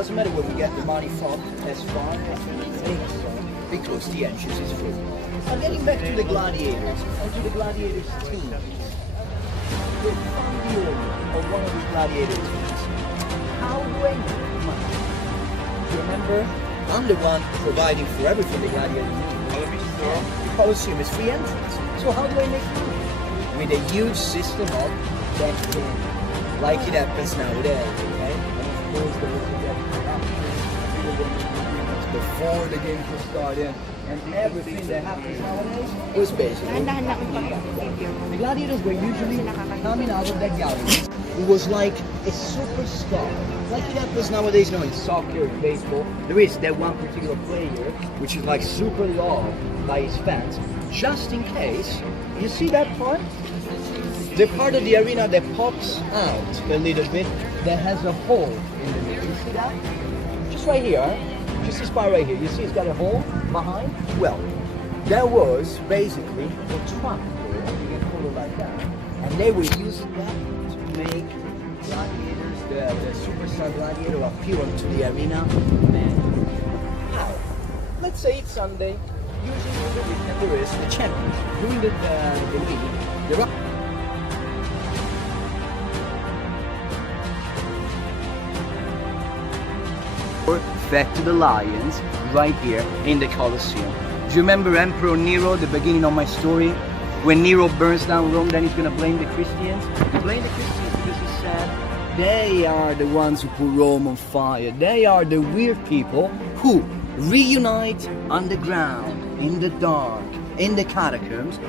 doesn't matter where we get the money from, as far as we make some, because the entrance is free. Now getting back to the gladiators, and to the gladiators' teams. The founder of one of the gladiator teams. How do I make money? Do you remember? I'm the one providing for everything the gladiator needs. The Colosseum is free entrance. So how do I make money? With a huge system of betting, like it happens nowadays, okay? And of course there was a corruption before the game was started, and everything that happens nowadays was basically the gladiators were usually coming out of that gallery. It was like a superstar, like it happens nowadays, in soccer, in baseball. There is that one particular player which is like super loved by his fans, just in case. You see that part? The part of the arena that pops out a little bit, that has a hole in the middle. You see that? Just right here, just this part right here. You see it's got a hole behind? Well, that was basically a trap door, you can call it like that. And they were using that to make gladiators, the superstar gladiator appear onto the arena. And how? Let's say it's Sunday. Usually in the weekend there is the champions. During the league, there are back to the lions right here in the Colosseum. Do you remember Emperor Nero, the beginning of my story? When Nero burns down Rome, then he's going to blame the Christians. He blamed the Christians because he said they are the ones who put Rome on fire. They are the weird people who reunite underground, in the dark, in the catacombs.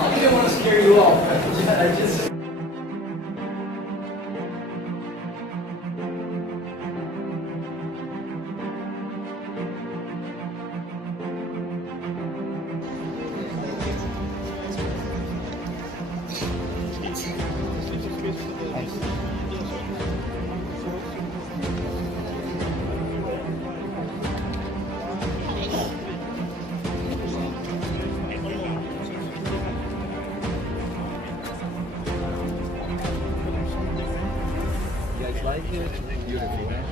I didn't want to scare you off. I just... Like it? Beautiful, man.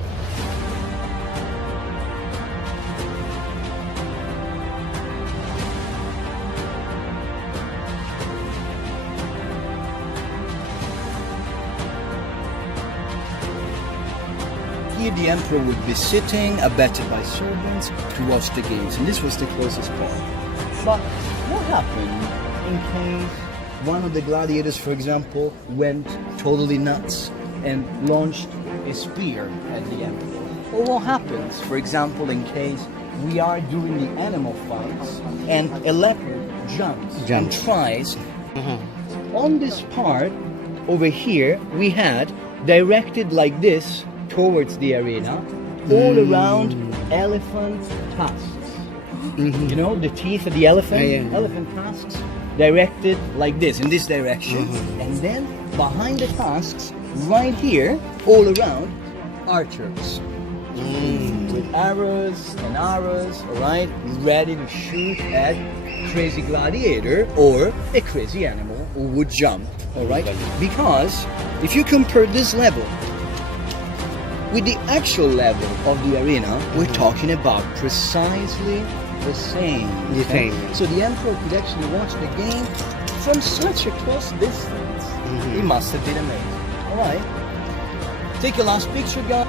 Here the emperor would be sitting, abetted by servants, to watch the games, and this was the closest part. But what happened in case one of the gladiators, for example, went totally nuts and launched a spear at the emperor? Or what happens, for example, in case we are doing the animal fights and a leopard jumps and tries? On this part over here, we had directed like this towards the arena, all around elephant tusks. You know, the teeth of the elephant, elephant tusks, directed like this, in this direction. And then behind the tusks, right here, all around, archers. With arrows and arrows, alright, ready to shoot at crazy gladiator or a crazy animal who would jump, alright? Because if you compare this level with the actual level of the arena, we're talking about precisely the same. The same. So the emperor could actually watch the game from such a close distance. It must have been amazing. All right. Take a last picture, guys.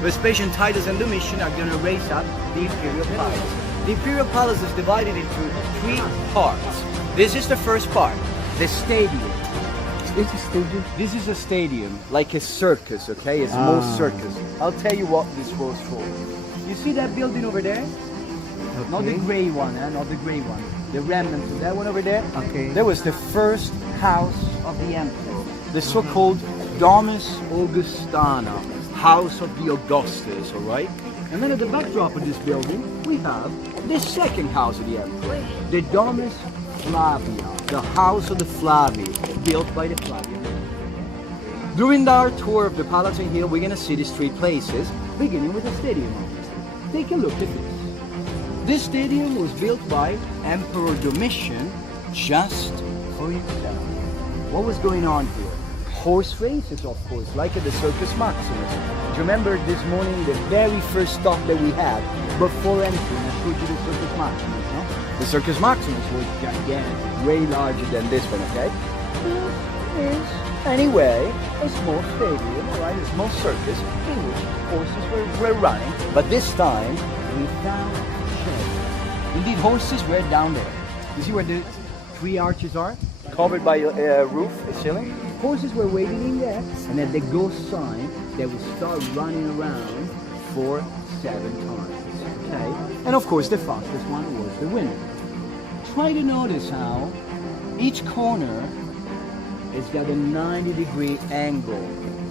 Vespasian, Titus, and Domitian are going to raise up the Imperial Palace. The Imperial Palace is divided into 3 parts. This is the first part, the stadium. It's a stadium. This is a stadium, like a circus, okay? It's more circus. I'll tell you what this was for. You see that building over there? Okay. Not the gray one, not the gray one. The remnants of that one over there. Okay. That was the first house of the emperor. The so-called Domus Augustana, house of the Augustus, all right? And then at the backdrop of this building, we have the second house of the emperor, the Domus Flavia, the house of the Flavi, built by the Flavians. During our tour of the Palatine Hill, we're gonna see these 3 places, beginning with the stadium. Take a look at this. This stadium was built by Emperor Domitian just for himself. What was going on here? Horse races, of course, like at the Circus Maximus. Do you remember this morning, the very first stop that we had before entering? I showed you the Circus Maximus, no? The Circus Maximus was gigantic, way larger than this one, okay? This is, anyway, a small stadium, all right, a small circus in which horses were running, but this time without shade. Indeed, horses were down there. You see where the 3 arches are? Covered by a roof, a ceiling? Horses were waiting in there, and at the go sign, they would start running around for 7 times. Okay? And of course, the fastest one was the winner. Try to notice how each corner has got a 90-degree angle.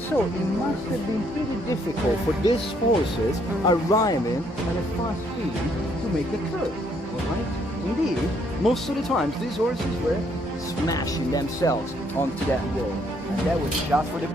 So it must have been pretty difficult for these horses arriving at a fast speed to make a curve. Alright? Indeed, most of the times these horses were smashing themselves onto that wall. And that was just for the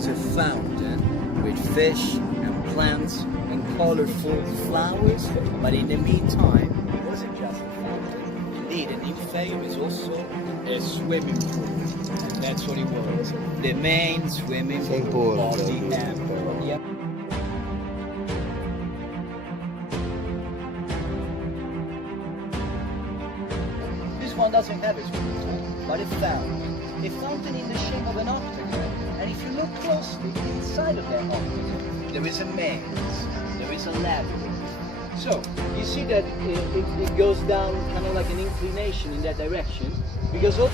was a fountain with fish and plants and colorful flowers, but in the meantime, it wasn't just a fountain. Indeed, the Nymphaeum is also a swimming pool, and that's what it was. The main swimming pool of the emperor. Yep. This one doesn't have a swimming pool, but a fountain in the shape of an octagon. And if you look closely inside of that octagon, there is a maze, there is a labyrinth. So you see that it goes down kind of like an inclination in that direction, because all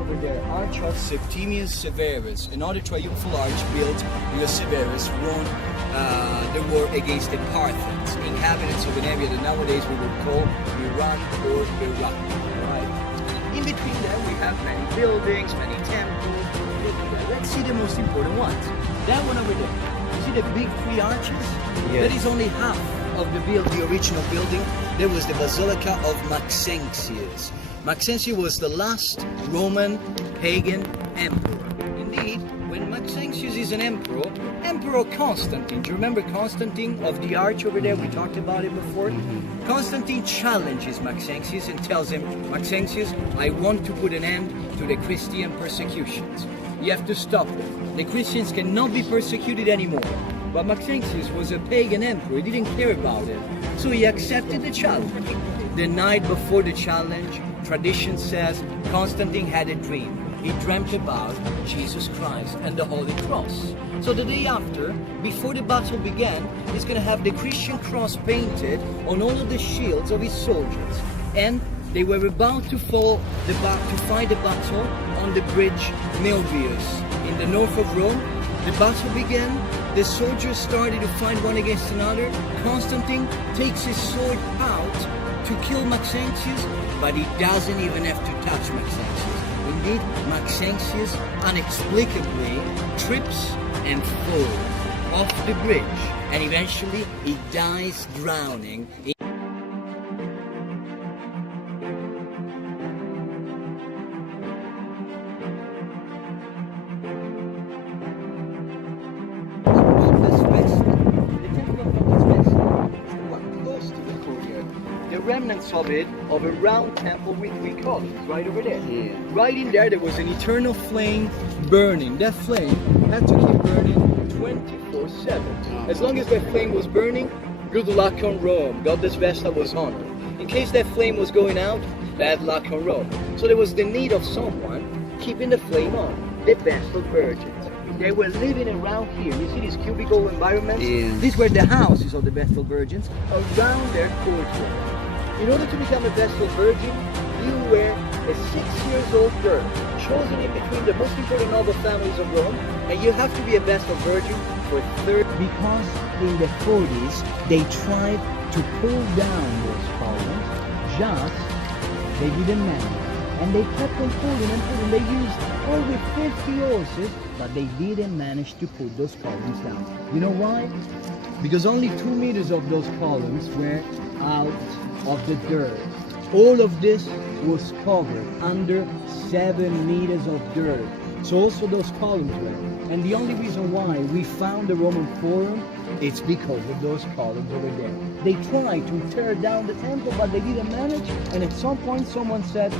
over there, Arch of Septimius Severus, another triumphal arch built because Severus won the war against the Parthians, inhabitants of an area that nowadays we would call Iran or Iraq. Right? In between that, we have many buildings, many temples. Let's see the most important ones. That one over there. You see the big three arches? Yes. That is only half of the original building. There was the Basilica of Maxentius. Maxentius was the last Roman pagan emperor. Indeed, when Maxentius is an emperor, Emperor Constantine, do you remember Constantine of the Arch over there? We talked about it before. Constantine challenges Maxentius and tells him, Maxentius, I want to put an end to the Christian persecutions. You have to stop them. The Christians cannot be persecuted anymore. But Maxentius was a pagan emperor, he didn't care about it. So he accepted the challenge. The night before the challenge, tradition says Constantine had a dream. He dreamt about Jesus Christ and the Holy Cross. So the day after, before the battle began, he's going to have the Christian cross painted on all of the shields of his soldiers. And they were about to fight the battle on the bridge Milvius in the north of Rome. The battle began. The soldiers started to fight one against another. Constantine takes his sword out to kill Maxentius, but he doesn't even have to touch Maxentius. Indeed, Maxentius inexplicably trips and falls off the bridge, and eventually he dies drowning. The temple of Vespasian is the one close to the courtyard. The remnants of it, of a round temple with 3 columns, right over there. Yeah. Right in there was an eternal flame burning. That flame had to keep burning 24/7. As long as that flame was burning, good luck on Rome. Goddess Vesta was honored. In case that flame was going out, bad luck on Rome. So there was the need of someone keeping the flame on, the Vestal Virgins. They were living around here. You see these cubicle environments? Yeah. These were the houses of the Vestal Virgins around their courtyard. In order to become a Vestal Virgin, you were a 6-year-old girl, chosen in between the most important noble families of Rome, and you have to be a Vestal Virgin for 30. Because in the 40s, they tried to pull down those columns, just they didn't manage. And they kept on pulling and pulling. They used over 50 horses, but they didn't manage to put those columns down. You know why? Because only 2 meters of those columns were out of the dirt. All of this was covered under 7 meters of dirt. So also those columns were. And the only reason why we found the Roman Forum, it's because of those columns over there. They tried to tear down the temple, but they didn't manage. And at some point someone said,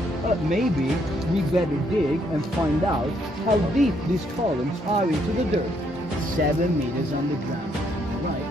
maybe we better dig and find out how deep these columns are into the dirt. 7 meters underground. Right.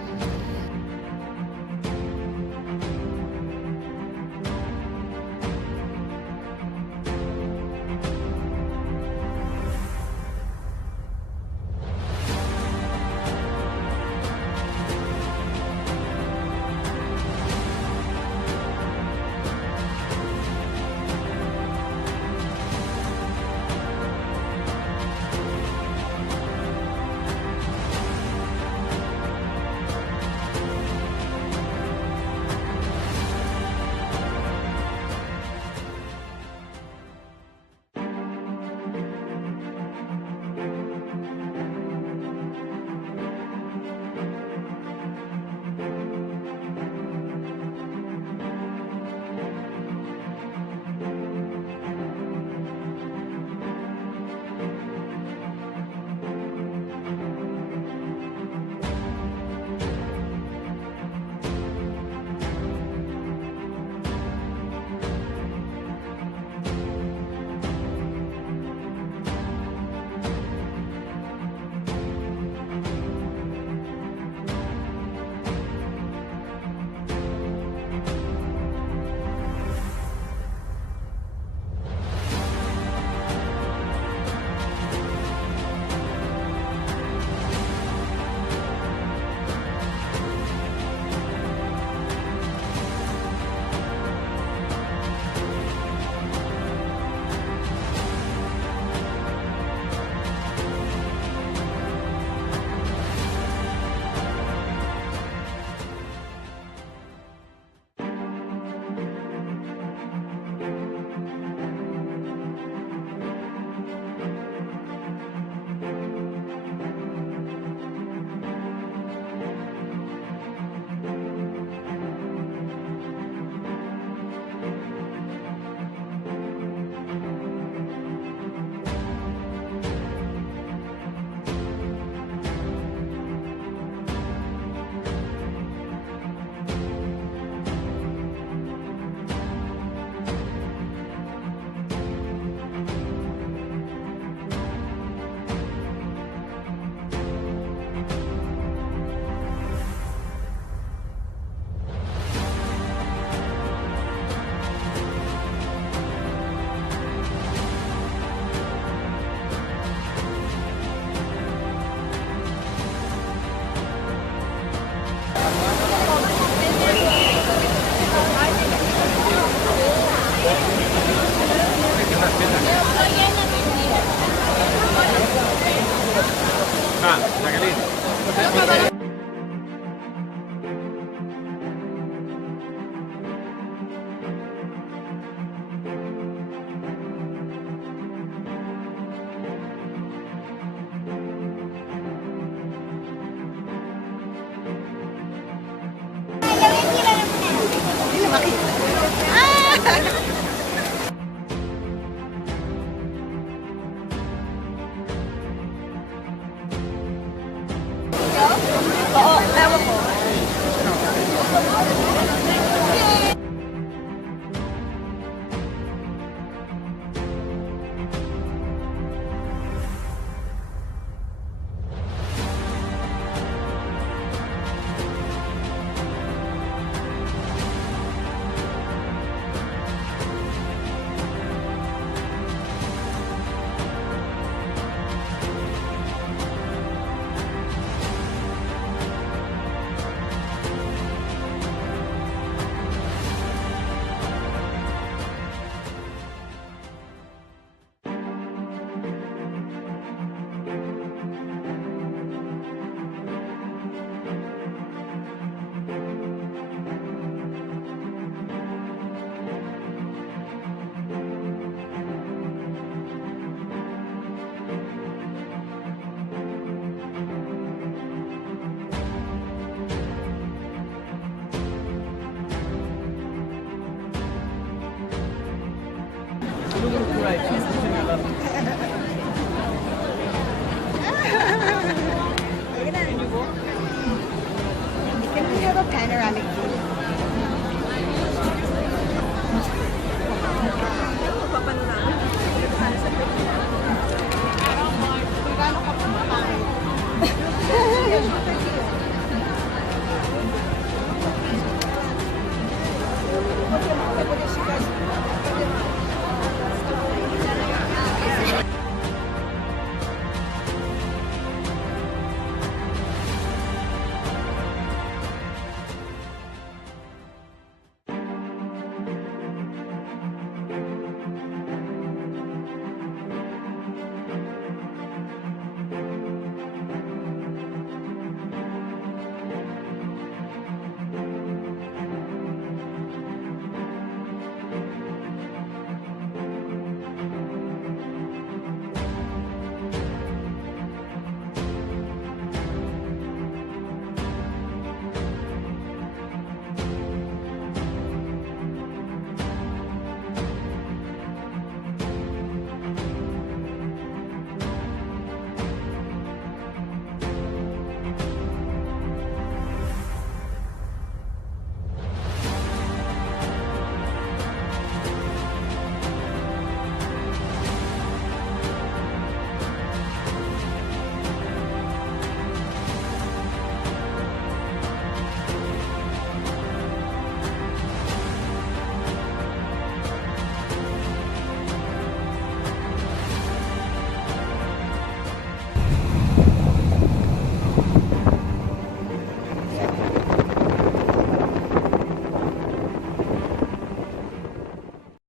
Ah!